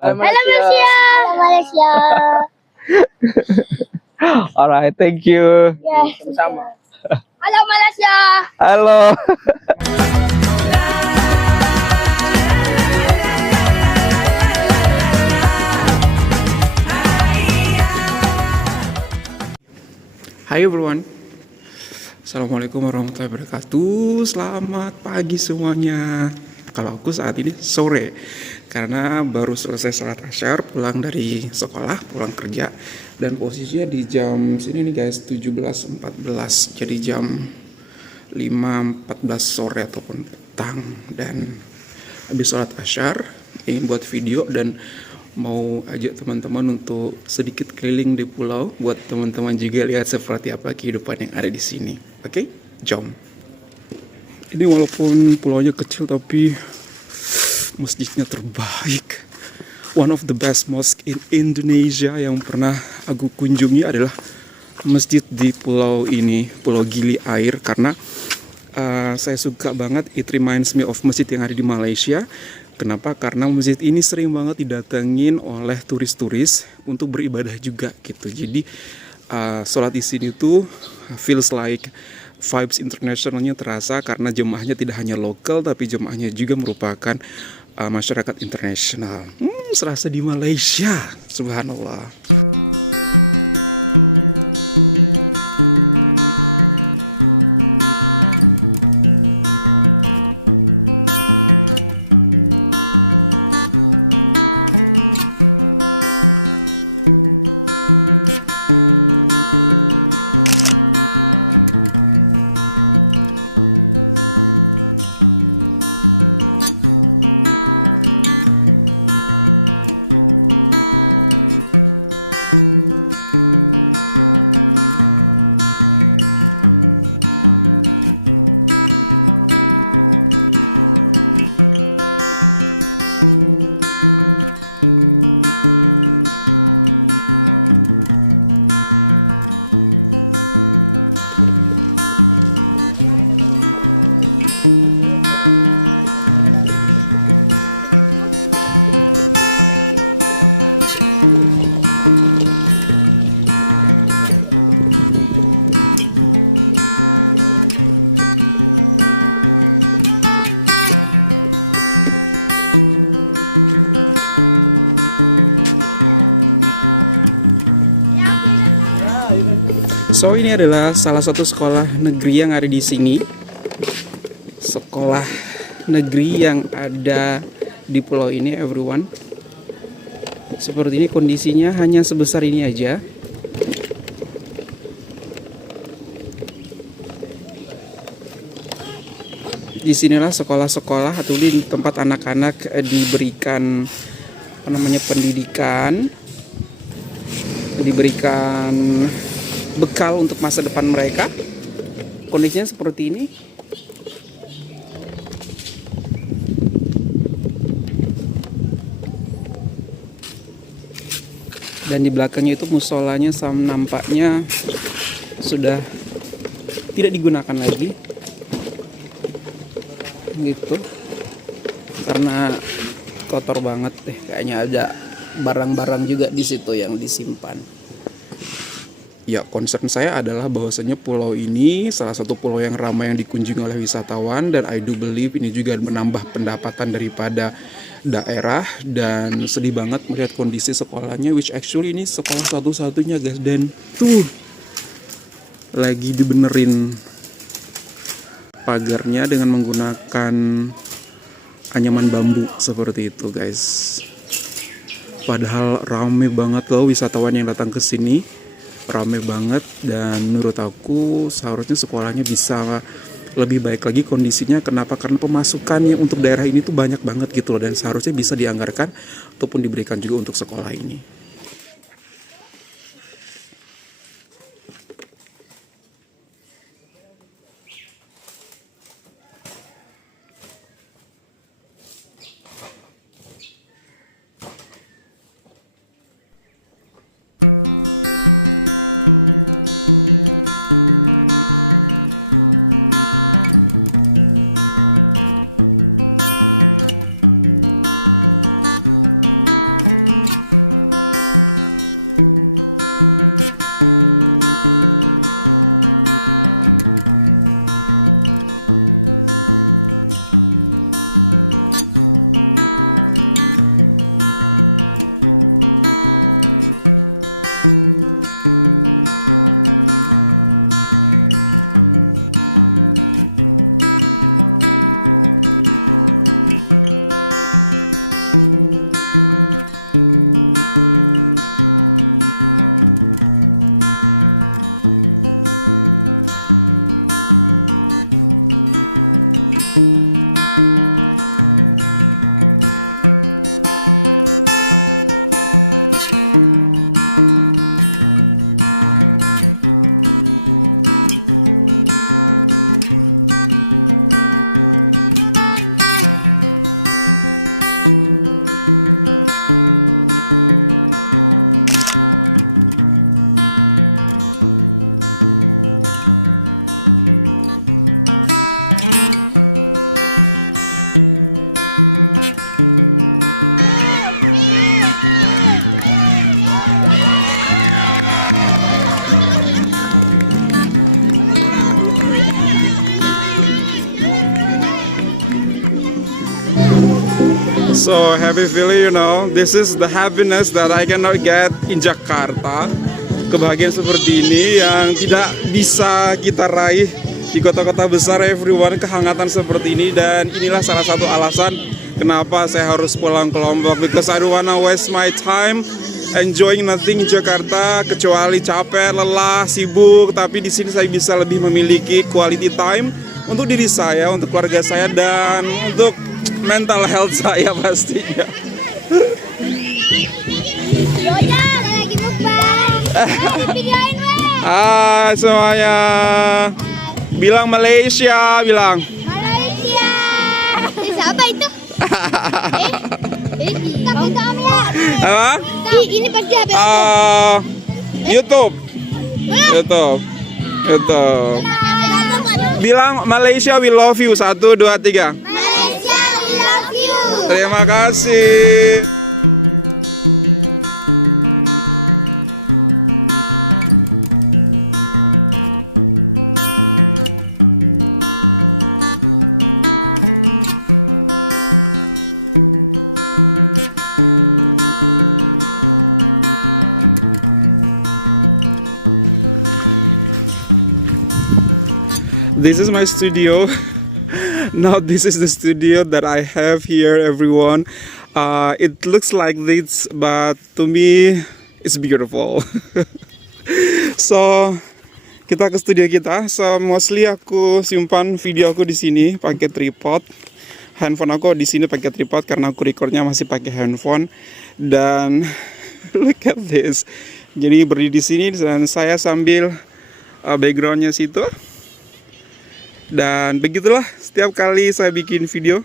Halo Halo Malaysia. Halo Malaysia. Alright, thank you. Yes. Sama-sama. Halo Malaysia. Halo. Hai everyone. Assalamualaikum warahmatullahi wabarakatuh. Selamat pagi semuanya. Kalau aku saat ini sore, karena baru selesai sholat asyar, pulang dari sekolah, pulang kerja, dan posisinya di jam sini nih guys, 17.14. Jadi jam 5.14 sore ataupun petang. Dan habis sholat asyar, ingin buat video dan mau ajak teman-teman untuk sedikit keliling di pulau, buat teman-teman juga lihat seperti apa kehidupan yang ada di sini. Oke, jom. Ini walaupun pulaunya kecil tapi masjidnya terbaik. One of the best mosque in Indonesia yang pernah aku kunjungi adalah masjid di pulau ini, Pulau Gili Air, karena saya suka banget. It reminds me of masjid yang ada di Malaysia. Kenapa? Karena masjid ini sering banget didatengin oleh turis-turis untuk beribadah juga gitu. Jadi sholat di sini tuh feels like vibes internasionalnya terasa, karena jemaahnya tidak hanya lokal tapi jemaahnya juga merupakan masyarakat internasional. Serasa di Malaysia, subhanallah. So ini adalah salah satu sekolah negeri yang ada di sini. Sekolah negeri yang ada di pulau ini, everyone. Seperti ini kondisinya, hanya sebesar ini aja. Di sinilah sekolah-sekolah atau di tempat anak-anak diberikan pendidikan, diberikan bekal untuk masa depan mereka. Kondisinya seperti ini. Dan di belakangnya itu musolanya nampaknya sudah tidak digunakan lagi. Gitu. Karena kotor banget deh, kayaknya ada barang-barang juga di situ yang disimpan. Ya, concern saya adalah bahwasanya pulau ini salah satu pulau yang ramai yang dikunjungi oleh wisatawan, dan I do believe ini juga menambah pendapatan daripada daerah. Dan sedih banget melihat kondisi sekolahnya, which actually ini sekolah satu-satunya guys, dan tuh lagi dibenerin pagarnya dengan menggunakan anyaman bambu seperti itu guys. Padahal rame banget loh wisatawan yang datang ke sini, rame banget. Dan menurut aku seharusnya sekolahnya bisa lebih baik lagi kondisinya. Kenapa? Karena pemasukannya untuk daerah ini tuh banyak banget gitu loh, dan seharusnya bisa dianggarkan ataupun diberikan juga untuk sekolah ini. So happy feeling, you know, this is the happiness that I cannot get in Jakarta. Kebahagiaan seperti ini yang tidak bisa kita raih di kota-kota besar, everyone. Kehangatan seperti ini, dan inilah salah satu alasan kenapa saya harus pulang ke Lombok, because I don't wanna waste my time enjoying nothing in Jakarta kecuali capek, lelah, sibuk. Tapi di sini saya bisa lebih memiliki quality time untuk diri saya, untuk keluarga saya, dan untuk mental health saya pastinya. Lagi mukbang. Videoin weh. Hai semuanya. Bilang Malaysia, bilang. Malaysia. Siapa itu? TikTok itu Om ya. Apa? Ini pasti HP YouTube. YouTube. Bilang Malaysia we love you. 1, 2, 3. Malaysia, we love you. Terima kasih. This is my studio. Now this is the studio that I have here, everyone. It looks like this, but to me it's beautiful. So kita ke studio kita. So mostly aku simpan video aku di sini pakai tripod. Handphone aku di sini pakai tripod karena aku recordnya masih pakai handphone. Dan look at this. Jadi berdiri di sini dan saya sambil backgroundnya situ. Dan begitulah setiap kali saya bikin video.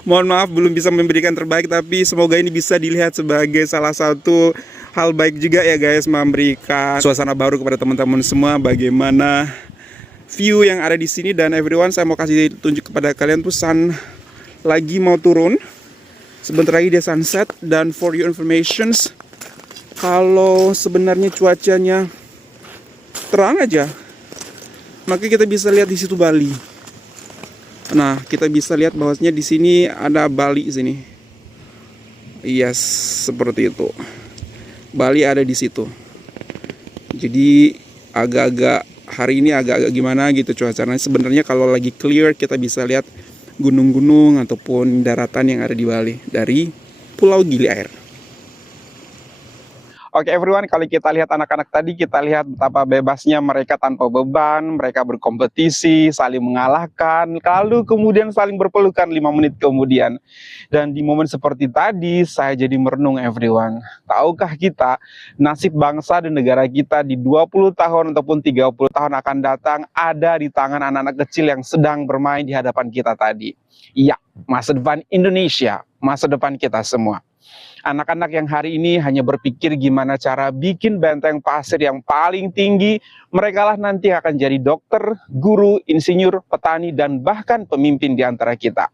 Mohon maaf belum bisa memberikan terbaik, tapi semoga ini bisa dilihat sebagai salah satu hal baik juga ya guys, memberikan suasana baru kepada teman-teman semua bagaimana view yang ada di sini. Dan everyone, saya mau kasih tunjuk kepada kalian tuh sun lagi mau turun. Sebentar lagi dia sunset, dan for your informations, kalau sebenarnya cuacanya terang aja, maka kita bisa lihat di situ Bali. Nah, kita bisa lihat bahwasanya di sini ada Bali sini. Yes, seperti itu. Bali ada di situ. Jadi agak-agak hari ini agak-agak gimana gitu cuacanya. Sebenarnya kalau lagi clear kita bisa lihat gunung-gunung ataupun daratan yang ada di Bali dari Pulau Gili Air. Oke everyone, kalau kita lihat anak-anak tadi, kita lihat betapa bebasnya mereka tanpa beban, mereka berkompetisi, saling mengalahkan, lalu kemudian saling berpelukan 5 menit kemudian. Dan di momen seperti tadi, saya jadi merenung everyone. Tahukah kita, nasib bangsa dan negara kita di 20 tahun ataupun 30 tahun akan datang ada di tangan anak-anak kecil yang sedang bermain di hadapan kita tadi. Iya, masa depan Indonesia, masa depan kita semua. Anak-anak yang hari ini hanya berpikir gimana cara bikin benteng pasir yang paling tinggi, mereka lah nanti akan jadi dokter, guru, insinyur, petani, dan bahkan pemimpin di antara kita.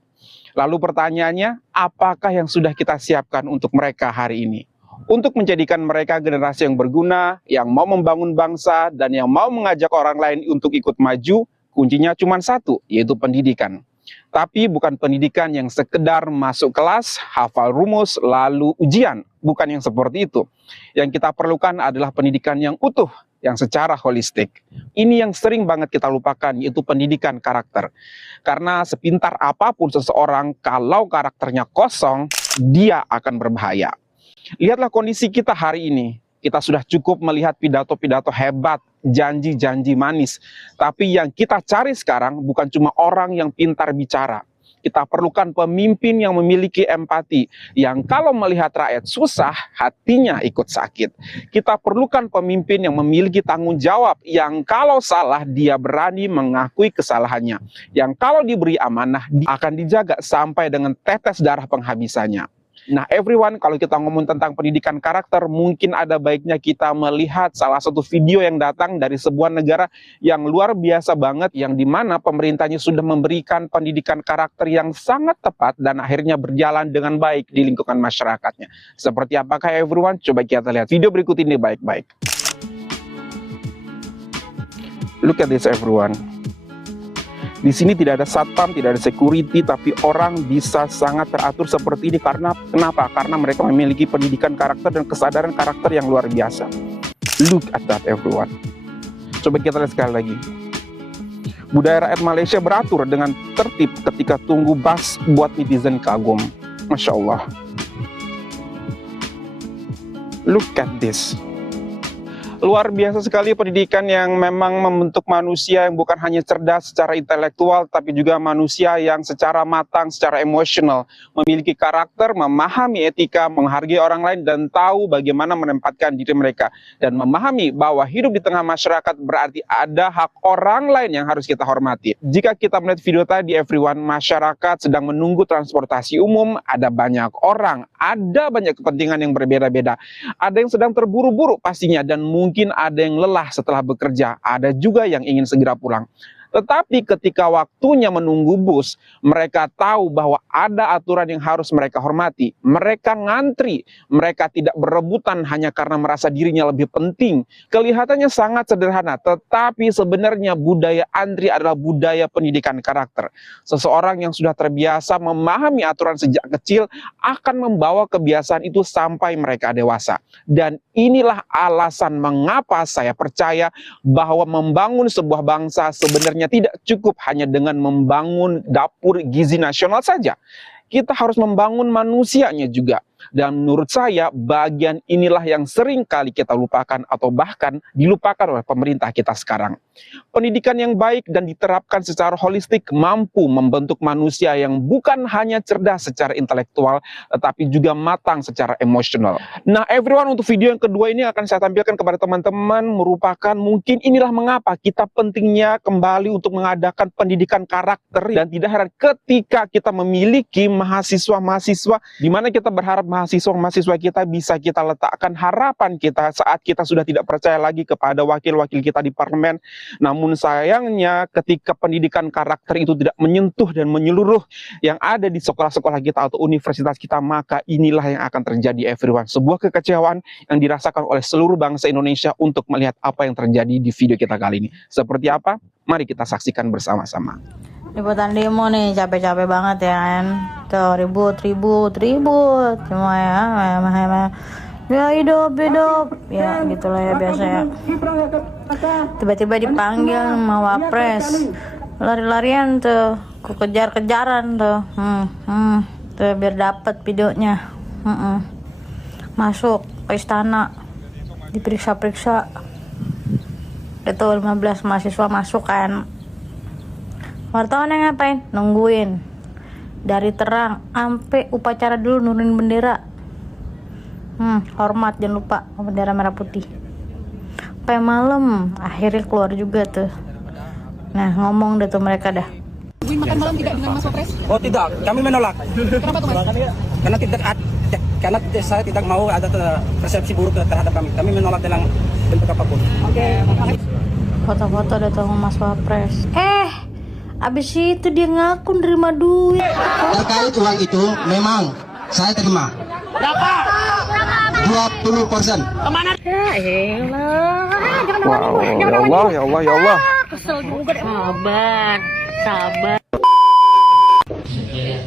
Lalu pertanyaannya, apakah yang sudah kita siapkan untuk mereka hari ini? Untuk menjadikan mereka generasi yang berguna, yang mau membangun bangsa, dan yang mau mengajak orang lain untuk ikut maju, kuncinya cuma satu, yaitu pendidikan. Tapi bukan pendidikan yang sekedar masuk kelas, hafal rumus, lalu ujian. Bukan yang seperti itu. Yang kita perlukan adalah pendidikan yang utuh, yang secara holistik. Ini yang sering banget kita lupakan, yaitu pendidikan karakter. Karena sepintar apapun seseorang, kalau karakternya kosong, dia akan berbahaya. Lihatlah kondisi kita hari ini. Kita sudah cukup melihat pidato-pidato hebat, janji-janji manis. Tapi yang kita cari sekarang bukan cuma orang yang pintar bicara. Kita perlukan pemimpin yang memiliki empati, yang kalau melihat rakyat susah, hatinya ikut sakit. Kita perlukan pemimpin yang memiliki tanggung jawab, yang kalau salah dia berani mengakui kesalahannya. Yang kalau diberi amanah, dia akan dijaga sampai dengan tetes darah penghabisannya. Nah everyone, kalau kita ngomong tentang pendidikan karakter, mungkin ada baiknya kita melihat salah satu video yang datang dari sebuah negara yang luar biasa banget, yang dimana pemerintahnya sudah memberikan pendidikan karakter yang sangat tepat dan akhirnya berjalan dengan baik di lingkungan masyarakatnya. Seperti apakah everyone? Coba kita lihat video berikut ini baik-baik. Look at this everyone. Di sini tidak ada satpam, tidak ada security, tapi orang bisa sangat teratur seperti ini. Kenapa? Karena mereka memiliki pendidikan karakter dan kesadaran karakter yang luar biasa. Look at that everyone. Coba kita lihat sekali lagi. Budaya rakyat Malaysia beratur dengan tertib ketika tunggu bus, buat netizen kagum. Masya Allah. Look at this. Luar biasa sekali pendidikan yang memang membentuk manusia yang bukan hanya cerdas secara intelektual, tapi juga manusia yang secara matang, secara emosional, memiliki karakter, memahami etika, menghargai orang lain, dan tahu bagaimana menempatkan diri mereka. Dan memahami bahwa hidup di tengah masyarakat berarti ada hak orang lain yang harus kita hormati. Jika kita melihat video tadi, everyone, masyarakat sedang menunggu transportasi umum, ada banyak orang, ada banyak kepentingan yang berbeda-beda. Ada yang sedang terburu-buru pastinya, dan mungkin ada yang lelah setelah bekerja, ada juga yang ingin segera pulang. Tetapi ketika waktunya menunggu bus, mereka tahu bahwa ada aturan yang harus mereka hormati. Mereka ngantri, mereka tidak berebutan hanya karena merasa dirinya lebih penting. Kelihatannya sangat sederhana, tetapi sebenarnya budaya antri adalah budaya pendidikan karakter. Seseorang yang sudah terbiasa memahami aturan sejak kecil akan membawa kebiasaan itu sampai mereka dewasa. Dan inilah alasan mengapa saya percaya bahwa membangun sebuah bangsa sebenarnya tidak cukup hanya dengan membangun dapur gizi nasional saja. Kita harus membangun manusianya juga. Dan menurut saya, bagian inilah yang sering kali kita lupakan atau bahkan dilupakan oleh pemerintah kita sekarang. Pendidikan yang baik dan diterapkan secara holistik mampu membentuk manusia yang bukan hanya cerdas secara intelektual, tetapi juga matang secara emosional. Nah, everyone, untuk video yang kedua ini akan saya tampilkan kepada teman-teman merupakan mungkin inilah mengapa kita pentingnya kembali untuk mengadakan pendidikan karakter. Dan tidak heran ketika kita memiliki mahasiswa-mahasiswa di mana kita berharap mahasiswa-mahasiswa kita bisa kita letakkan harapan kita saat kita sudah tidak percaya lagi kepada wakil-wakil kita di parlemen. Namun sayangnya ketika pendidikan karakter itu tidak menyentuh dan menyeluruh yang ada di sekolah-sekolah kita atau universitas kita, maka inilah yang akan terjadi everyone. Sebuah kekecewaan yang dirasakan oleh seluruh bangsa Indonesia untuk melihat apa yang terjadi di video kita kali ini. Seperti apa? Mari kita saksikan bersama-sama. Liputan demo nih, capek-capek banget ya kan. Tuh, ribut semua ya. Ya hidup. Ya gitulah ya biasa ya. Tiba-tiba dipanggil sama Wapres. Lari-larian tuh, kejar-kejaran tuh. Tuh biar dapat videonya. Masuk ke istana. Diperiksa-periksa. Itu 15 mahasiswa masuk kan. Wartawan yang ngapain? Nungguin. Dari terang sampai upacara dulu nurunin bendera. Hormat, jangan lupa bendera merah putih. Sampai malam akhirnya keluar juga tuh. Nah, ngomong deh tuh mereka dah. Makan malam tidak dengan Mas Wapres? Oh tidak, kami menolak. Kenapa tuh Mas? Karena saya tidak mau ada persepsi buruk terhadap kami. Kami menolak dalam bentuk apapun. Oke, makasih. Foto-foto deh tuh sama Mas Wapres. Abis itu dia ngaku nerima duit. Terkait uang itu memang saya terima. Berapa? 20%. Kemana? Ya elah. Wow, ya Allah. Kesel juga deh. Sabar.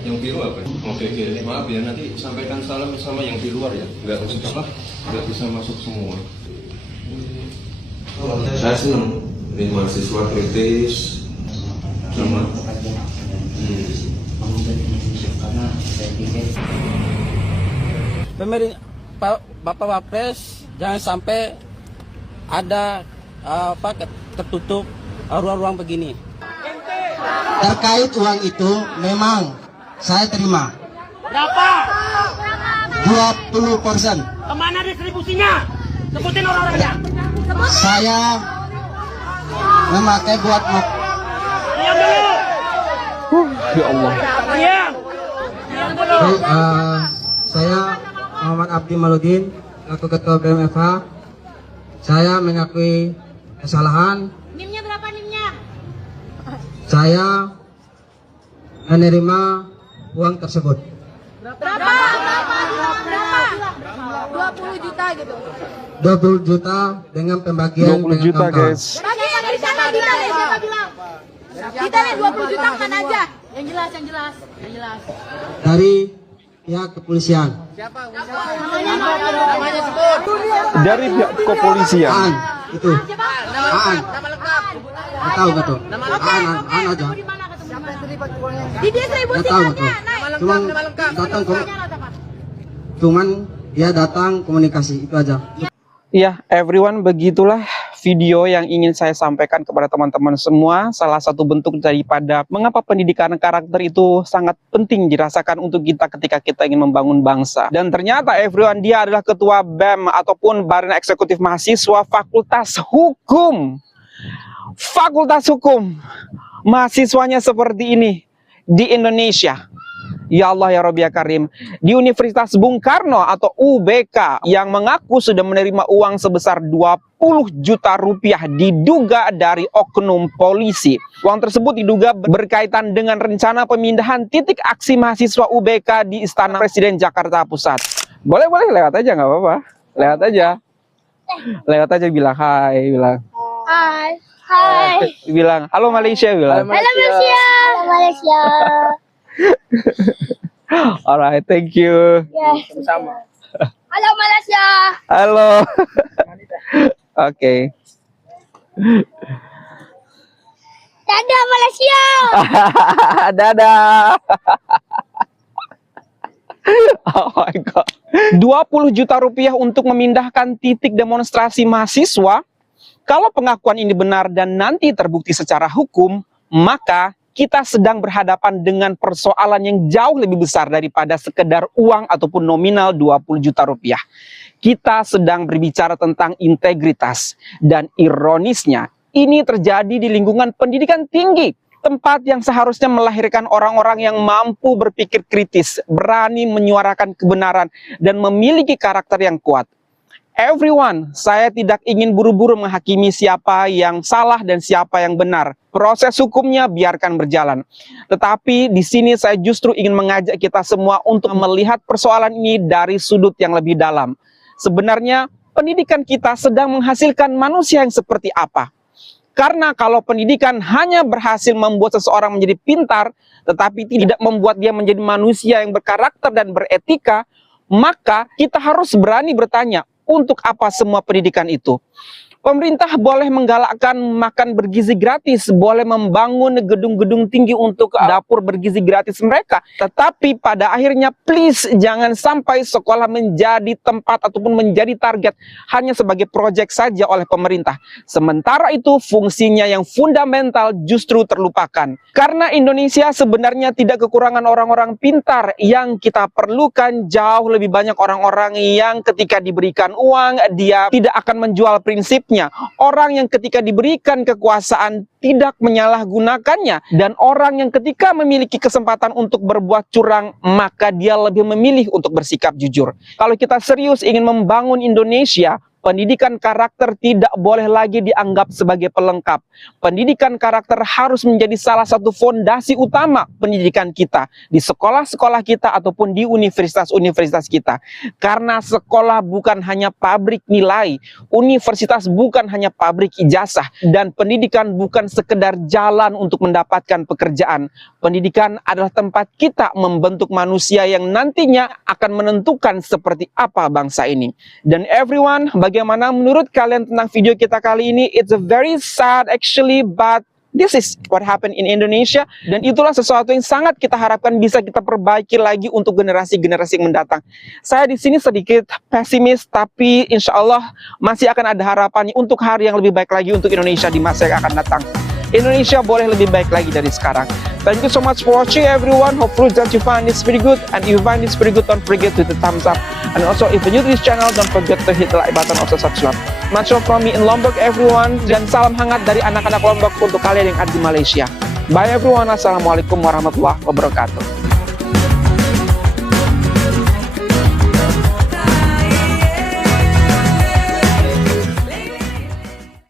Yang di luar, oke, maaf ya, nanti sampaikan salam sama yang di luar ya, nggak bisa masuk semua. Saya senang ini mahasiswa kritis sama. Bapak Wapres jangan sampai ada tertutup ruang-ruang begini. Terkait uang itu memang saya terima. Berapa? 20%. Kemana distribusinya? Sebutin orang-orangnya. Saya memakai buat Diam dulu. Ya Allah. Diam. Diam dulu. saya Muhammad Abdi Maludin, selaku Ketua BMFH. Saya mengakui kesalahan. NIM-nya berapa NIM-nya? Saya menerima uang tersebut. Berapa? 20 juta gitu. 20 juta dengan pembagian 20 juta kawan-kawan. guys. Bagi dari sana detailnya siapa bilang? Detailnya 20 juta mana aja? Yang jelas, yang jelas, yang jelas. Dari pihak kepolisian. Dari pihak kepolisian. Aan, itu. Aan. Tahu nggak tuh? Aan aja. Di distribusi Nggak tahu nggak tuh? Cuman dia datang komunikasi itu aja. Ya, everyone, begitulah video yang ingin saya sampaikan kepada teman-teman semua. Salah satu bentuk daripada mengapa pendidikan karakter itu sangat penting dirasakan untuk kita ketika kita ingin membangun bangsa. Dan ternyata everyone, dia adalah ketua BEM ataupun Badan Eksekutif Mahasiswa Fakultas Hukum. Fakultas Hukum. Mahasiswanya seperti ini di Indonesia. Ya Allah ya Rabbi ya Karim. Di Universitas Bung Karno atau UBK yang mengaku sudah menerima uang sebesar 20 juta rupiah diduga dari oknum polisi. Uang tersebut diduga berkaitan dengan rencana pemindahan titik aksi mahasiswa UBK di Istana Presiden Jakarta Pusat. Boleh lewat aja, nggak apa-apa. Lewat aja. Lewat aja bilang hai, bilang. Hai. Hai. Bilang halo Malaysia, bilang. Halo Malaysia. Halo Malaysia. Alright, thank you. Yes. Sama. Halo Malaysia. Halo. Oke. Dadah Malaysia. Dadah. Oh my god. 20 juta rupiah untuk memindahkan titik demonstrasi mahasiswa. Kalau pengakuan ini benar dan nanti terbukti secara hukum, maka kita sedang berhadapan dengan persoalan yang jauh lebih besar daripada sekedar uang ataupun nominal 20 juta rupiah. Kita sedang berbicara tentang integritas. Dan ironisnya, ini terjadi di lingkungan pendidikan tinggi. Tempat yang seharusnya melahirkan orang-orang yang mampu berpikir kritis, berani menyuarakan kebenaran, dan memiliki karakter yang kuat. Everyone, saya tidak ingin buru-buru menghakimi siapa yang salah dan siapa yang benar. Proses hukumnya biarkan berjalan. Tetapi di sini saya justru ingin mengajak kita semua untuk melihat persoalan ini dari sudut yang lebih dalam. Sebenarnya pendidikan kita sedang menghasilkan manusia yang seperti apa? Karena kalau pendidikan hanya berhasil membuat seseorang menjadi pintar, tetapi tidak membuat dia menjadi manusia yang berkarakter dan beretika, maka kita harus berani bertanya, untuk apa semua pendidikan itu? Pemerintah boleh menggalakkan makan bergizi gratis, boleh membangun gedung-gedung tinggi untuk dapur bergizi gratis mereka. Tetapi pada akhirnya please jangan sampai sekolah menjadi tempat ataupun menjadi target hanya sebagai proyek saja oleh pemerintah. Sementara itu fungsinya yang fundamental justru terlupakan. Karena Indonesia sebenarnya tidak kekurangan orang-orang pintar, yang kita perlukan jauh lebih banyak orang-orang yang ketika diberikan uang dia tidak akan menjual prinsipnya. Orang yang ketika diberikan kekuasaan tidak menyalahgunakannya, dan orang yang ketika memiliki kesempatan untuk berbuat curang maka dia lebih memilih untuk bersikap jujur. Kalau kita serius ingin membangun Indonesia, pendidikan karakter tidak boleh lagi dianggap sebagai pelengkap. Pendidikan karakter harus menjadi salah satu fondasi utama pendidikan kita di sekolah-sekolah kita ataupun di universitas-universitas kita. Karena sekolah bukan hanya pabrik nilai, universitas bukan hanya pabrik ijazah, dan pendidikan bukan sekedar jalan untuk mendapatkan pekerjaan. Pendidikan adalah tempat kita membentuk manusia yang nantinya akan menentukan seperti apa bangsa ini. Dan everyone, bagaimana menurut kalian tentang video kita kali ini? It's a very sad actually, but This is what happened in Indonesia, dan itulah sesuatu yang sangat kita harapkan bisa kita perbaiki lagi untuk generasi-generasi yang mendatang. Saya di sini sedikit pesimis, tapi insya Allah masih akan ada harapan untuk hari yang lebih baik lagi untuk Indonesia di masa yang akan datang. Indonesia boleh lebih baik lagi dari sekarang. Thank you so much for watching everyone. Hopefully that you find this very good, and if you find this very good, don't forget to hit the thumbs up. And also if you're new to this channel, don't forget to hit the like button, also subscribe. Much love from me in Lombok everyone, dan salam hangat dari anak-anak Lombok untuk kalian yang ada di Malaysia. Bye everyone. Assalamualaikum warahmatullahi wabarakatuh.